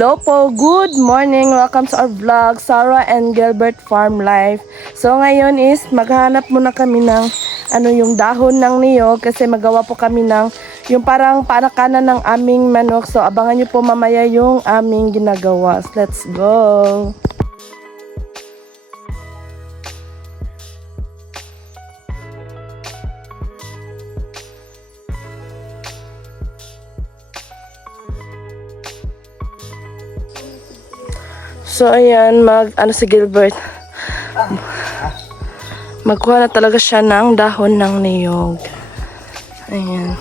Hello po, good morning. Welcome to our vlog, Sarah and Gilbert Farm Life. So ngayon is maghanap muna kami ng yung dahon ng niyog kasi magawa po kami ng yung parang panakanan ng aming manok. So abangan niyo po mamaya yung aming ginagawa. Let's go. So ayan, si Gilbert. Magkuha na talaga siya ng dahon ng niyog. Ayan.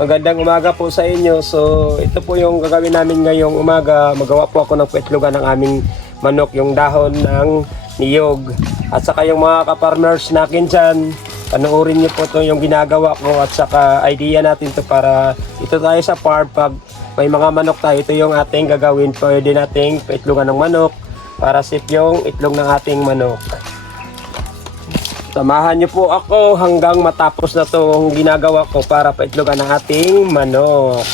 Magandang umaga po sa inyo. So, ito po yung gagawin namin ngayong umaga. Magawa po ako ng petlugan ng aming manok, yung dahon ng niyog. At saka yung mga ka-farmers natin dyan, panoorin nyo po ito yung ginagawa ko at saka idea natin to para ito tayo sa farm. Pag may mga manok tayo, ito yung ating gagawin. Pwede nating petlugan ng manok para safe yung itlog ng ating manok. Samahan niyo po ako hanggang matapos na itong ginagawa ko para paitlogan ng ating manok.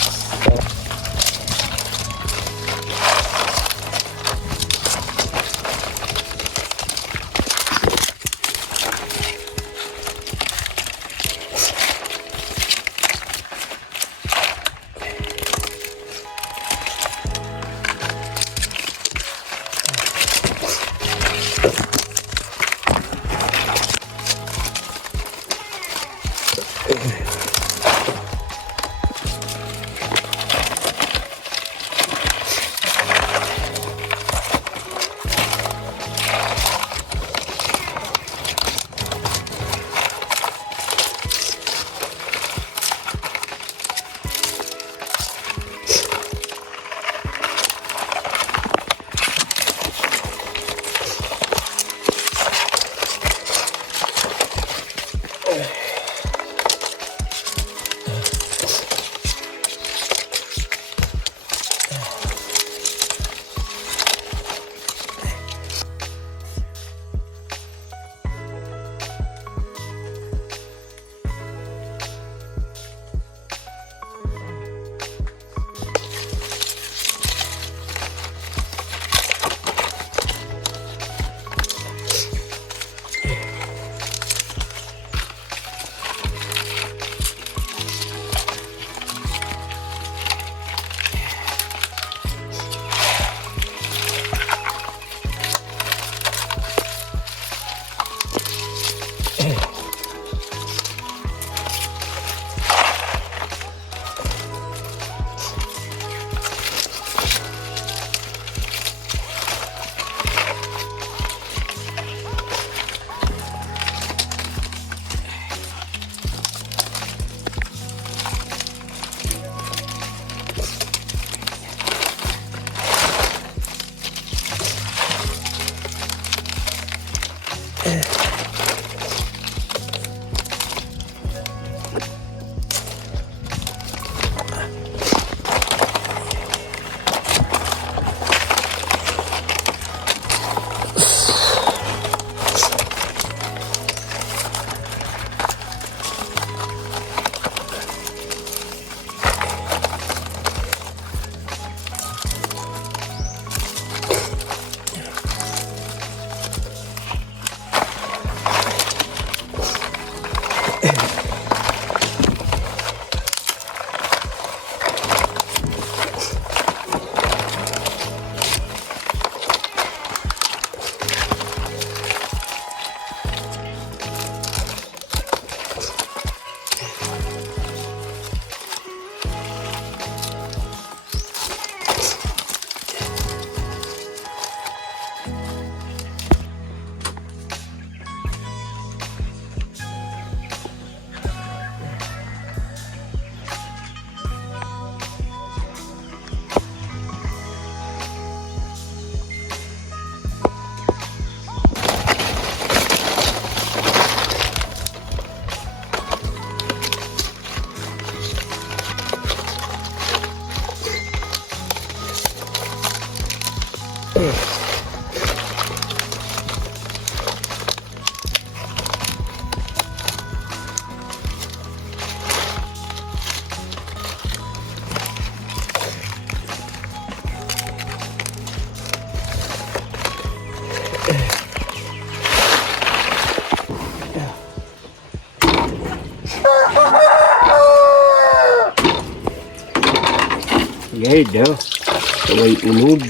Yay daw. Kaway unog.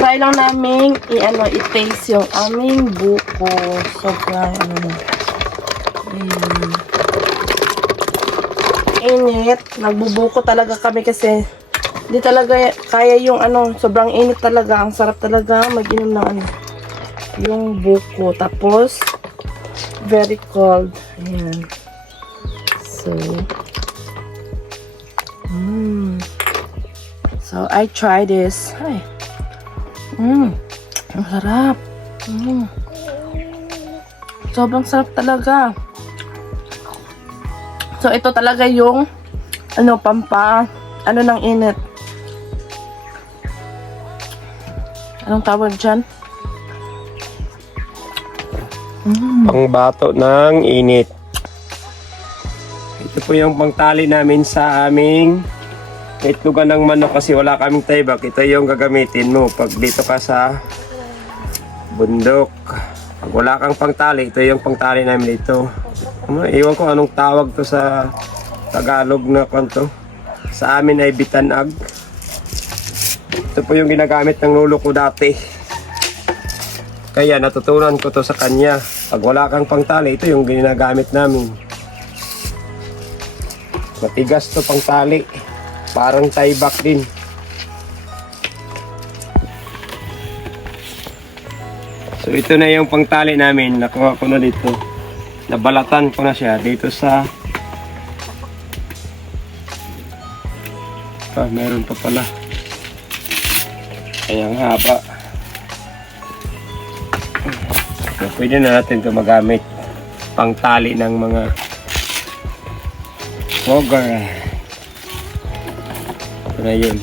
Try lang namin i-taste yung aming buko. Sobrang init. Nagbubuko talaga kami kasi hindi talaga kaya yung sobrang init talaga. Ang sarap talaga mag-inom ng yung buko. Tapos very cold. Ayan. So so I try this. Ay. Ang sarap. Sobrang sarap talaga. So, ito talaga yung ng init. Anong tawag dyan? Pangbato ng init. Ito po yung pangtali namin sa aming itlogan ng manok kasi wala kaming taybak. Ito yung gagamitin mo pag dito ka sa bundok. Pag wala kang pangtali, ito yung pangtali namin dito. Iwan ko anong tawag to sa Tagalog na kanto. Sa amin ay bitanag. Ito po yung ginagamit ng lolo ko dati. Kaya natutunan ko to sa kanya. Pag wala kang pangtali, ito yung ginagamit namin. Matigas to pangtali. Parang taybak din. So ito na yung pangtali namin. Nakuha ko na dito. Nabalatan ko na siya dito sa meron pa pala. Ayan haba. So, pwede na natin ito magamit. Pangtali ng mga fogger. Ito na yun.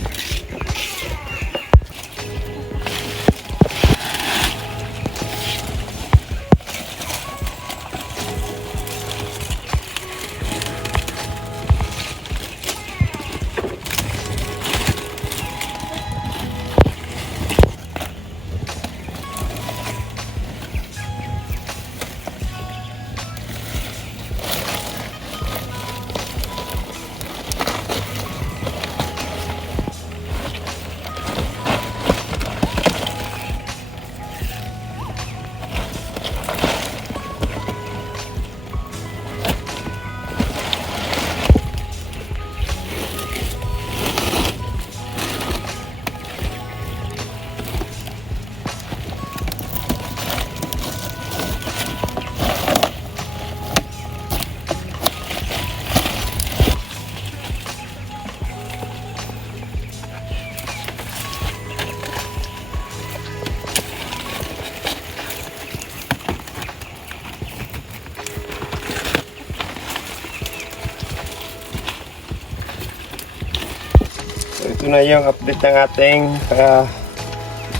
ito na yung update ng ating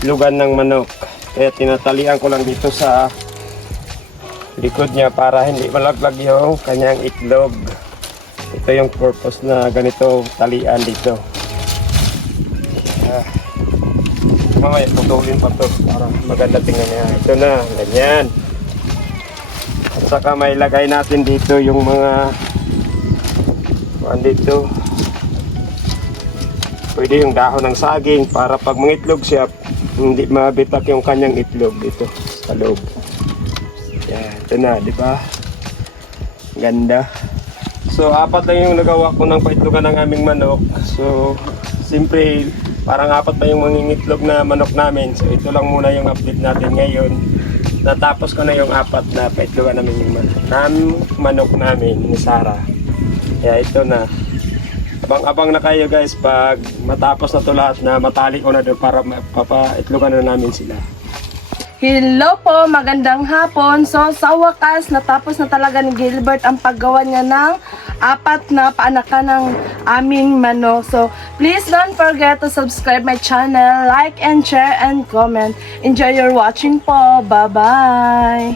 lugan ng manok. Kaya tinatalian ko lang dito sa likod niya para hindi malaglag yung kanyang itlog. Ito yung purpose na ganito talian dito. Mamaya putulin pa to para maganda tingnan niya. Ito na, ganyan. At saka may lagay natin dito yung mga dito. Pwede yung dahon ng saging para pag mangitlog siya, hindi mabitak yung kanyang itlog dito sa loob. Yan, ito na, di ba? Ganda. So, 4 lang yung nagawa ko ng paitlogan ng aming manok. So, siyempre, parang 4 pa yung mangingitlog na manok namin. So, ito lang muna yung update natin ngayon. Natapos ko na yung 4 na paitlogan namin yung manok namin ni Sarah. Kaya ito na. Abang-abang na kayo guys pag matapos na to lahat na matali ko na doon para papaitlogan na namin sila. Hello po, magandang hapon. So sa wakas, natapos na talaga ni Gilbert ang paggawa niya ng 4 na paanakan ng aming manok. So please don't forget to subscribe my channel, like and share and comment. Enjoy your watching po. Bye-bye!